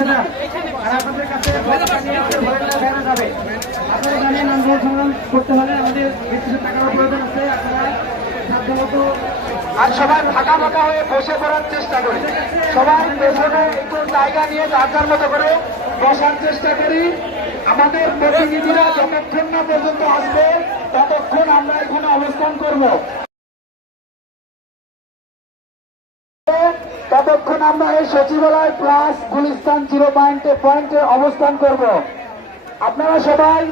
বসে যান। আর আপনাদের কাছে যাবে, আপনারা জানেন আন্দোলন সংগ্রাম করতে হলে আমাদের কিছু টাকার প্রয়োজন আছে। আপনারা সাধ্যমতো আর সবাই ফাঁকা ফাঁকা হয়ে বসে পড়ার চেষ্টা করি, সবাই পেছনে একটু জায়গা নিয়ে যার মতো করে বসার চেষ্টা করি। আমাদের প্রতিনিধিরা যতক্ষণ না পর্যন্ত আসবে ততক্ষণ আমরা এখানে অবস্থান করব, ততক্ষণ আমরা এই সচিবালয় প্লাস গুলিস্তান 0 পয়েন্টে অবস্থান করব। আপনারা সবাই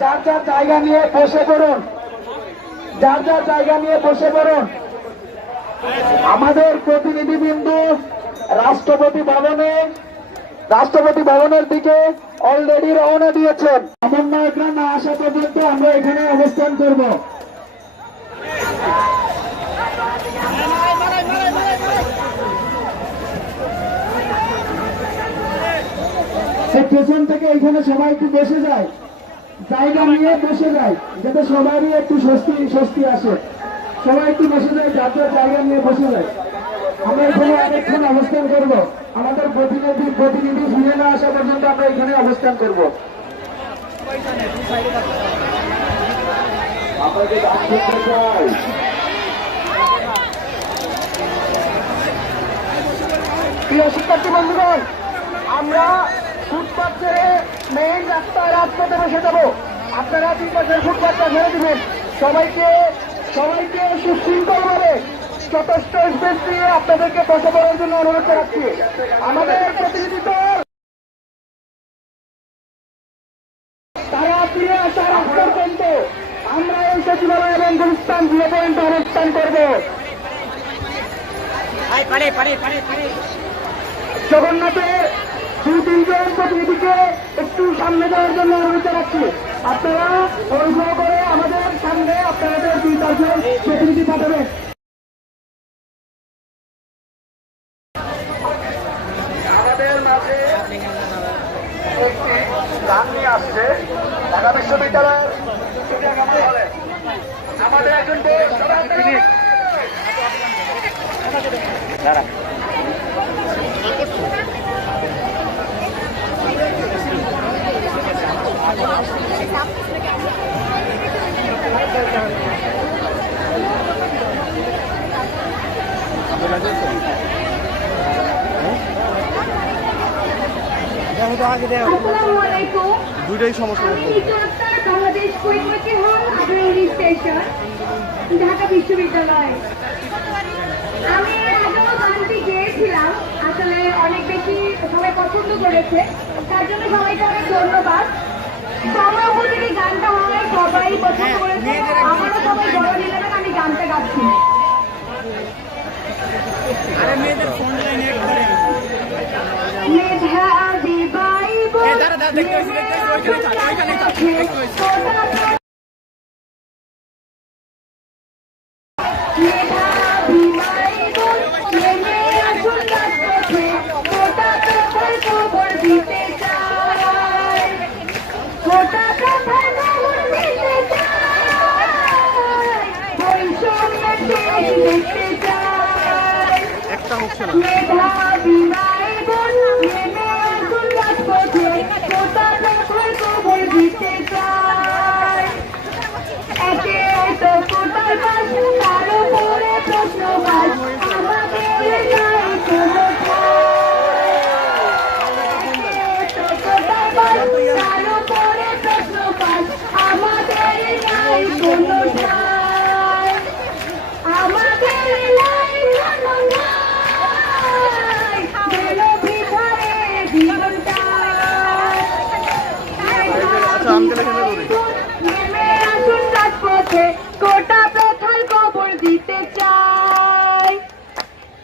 যার যার জায়গা নিয়ে বসে পড়ুন, যার যার জায়গা নিয়ে বসে পড়ুন। আমাদের প্রতিনিধিবৃন্দ রাষ্ট্রপতি ভবনের দিকে অলরেডি রওনা দিয়েছেন। সমন্বয়করা না আসা পর্যন্ত আমরা এখানে অবস্থান করব। পেছন থেকে এখানে সবাই একটু বসে যায়, জায়গা নিয়ে বসে যায়, যাতে সবারই একটু স্বস্তি আসে। সবাই একটু বসে যায়, যার যার জায়গা নিয়ে বসে যায়। আমরা এখানে অনেকক্ষণ অবস্থান করব। আমাদের প্রতিনিধি ফিরে না আসা পর্যন্ত আমরা এখানে অবস্থান করব। প্রিয় শিক্ষার্থী বন্ধুগণ, আমরা ফুটপাথ ছেড়ে মেইন রাস্তায় রাজপথে বসে যাবো। আপনারা 2 পাশের ফুটপাথটা ছেড়ে দিবেন। সবাইকে সুশৃঙ্খল ভাবে যথেষ্ট স্পেস দিয়ে আপনাদেরকে বসে পড়ার জন্য অনুরোধ রাখছি। আমাদের প্রতিনিধি দল তারা ফিরে আসার আগ পর্যন্ত আমরা এই সচিবালয় এবং গুলিস্তান 0 পয়েন্টে অবস্থান করব। জগন্নাথের 2-3 জন প্রতিনিধিকে একটু সামনে যাওয়ার জন্য অনুরোধ রাখছি। আপনারা অনুগ্রহ করে আমাদের সামনে আপনাদের 2-4 জন প্রতিনিধি পাঠাবেন। আমাদের মাঝে একটি গান নিয়ে আসছে ঢাকা বিশ্ববিদ্যালয়ের আমাদের একজন দুইটাই সমস্যা। বাংলাদেশ পরিচয় হল আগ্রহী স্টেশন, ঢাকা বিশ্ববিদ্যালয়। আমি আগেও গানটি গেয়েছিলাম, আসলে অনেক বেশি সবাই পছন্দ করেছে, তার জন্য সবাইকে অনেক ধন্যবাদ। সময় উপযোগী গানটা হয়, সবাই পছন্দ করেছে, আমারও সবাই বড় নিলেন, আমি গানটা গাচ্ছি। মেধাবী বাইব একটা হচ্ছে না। কোটা প্রথার খবর দিতে চাই,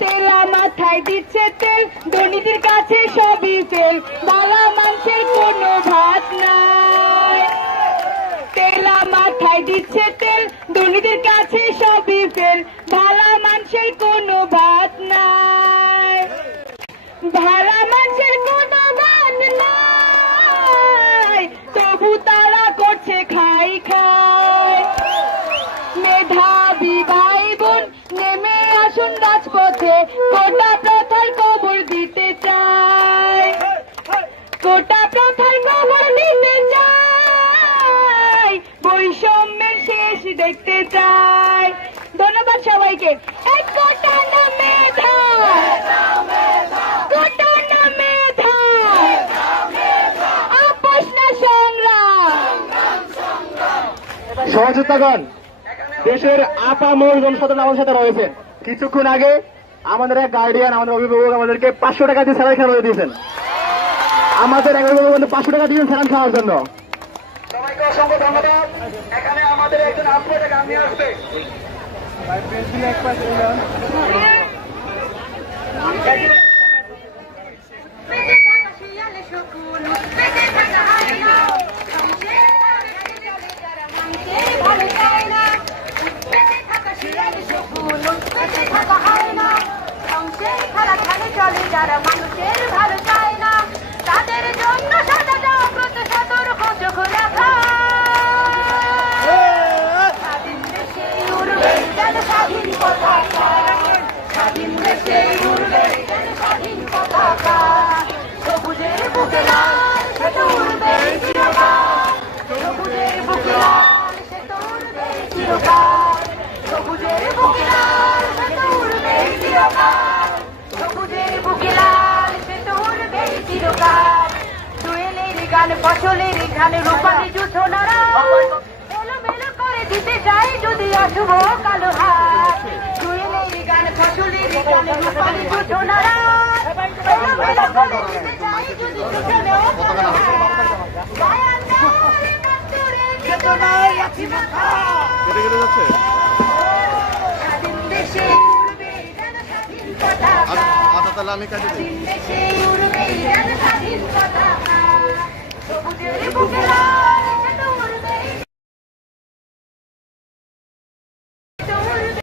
তেলা মাথায় দিচ্ছে তেল, দুর্নীতির কাছে সবই ফেল, বালা মানুষের কোনো ভাত নাই। তেলা মাথায় দিচ্ছে তেল, দুর্নীতির কাছে সবই ফেল, ভালা মানুষের কোনো ভাত নাই। ভালা মানুষের কোনো ভাত নাই, তবু তারা করছে খাই খাই। মেধাবী ভাই বোন নেমে আসুন রাজপথে, কোটা প্রথার খবর দিতে চাই। কোটা প্রথার মোহর নিতে চাই, বৈষম্যের শেষ দেখতে চাই। ধন্যবাদ সবাইকে। এক কোটা না মেধা, কোটা না মেধা, আপোষ না সংগ্রাম। সহযোদ্ধাগণ, দেশের আপামর জনসাধারণ আমাদের সাথে রয়েছেন। কিছুক্ষণ আগে আমাদের এক গার্ডিয়ান, আমাদের অভিভাবক আমাদেরকে 500 টাকা দিয়ে স্যালাড খাওয়া দিয়েছেন। আমাদের এক অভিভাবক 500 টাকা দিয়েছেন স্যালাড খাওয়ার জন্য। সবাইকে অসংখ্য ধন্যবাদ। এখানে আমাদের একজন আপুরা গান নিয়ে আসবে। যারা মানুষের ভালো চায় না, তাদের জন্য সাদা জাগ্রত সতর্ক চোখ রাখা। স্বাধীন দেশে উড়বে যেন স্বাধীন পতাকা, স্বাধীন দেশে উড়বে যেন স্বাধীন পতাকা। সবুজের বুকে লাল সে তো উড়বে চিরকাল, সবুজের বুকে লাল সে তো উড়বে চিরকাল, সবুজের বুকে লাল সে তো উড়বে চিরকাল, সবুজের বুকে লাল সে তো উড়বে চিরকাল। দোয়েলের গান ফসলের গান রূপালী জুছনারা এলোমেলো করে দিতে চাই যদি অশুভ কালো হাত। দোয়েলের গান ফসলের গান রূপালী জুছনারা এলোমেলো করে দিতে চাই যদি জুছানো কালো হাত। গায়ানের বাতুরে চেতনায় আছি মাথা, কেটে কেটে যাচ্ছে। স্বাধীন দেশে উড়বে যেন স্বাধীন পতাকা, আচ্ছা তাহলে আমি কাটে দিই। স্বাধীন দেশে উড়বে যেন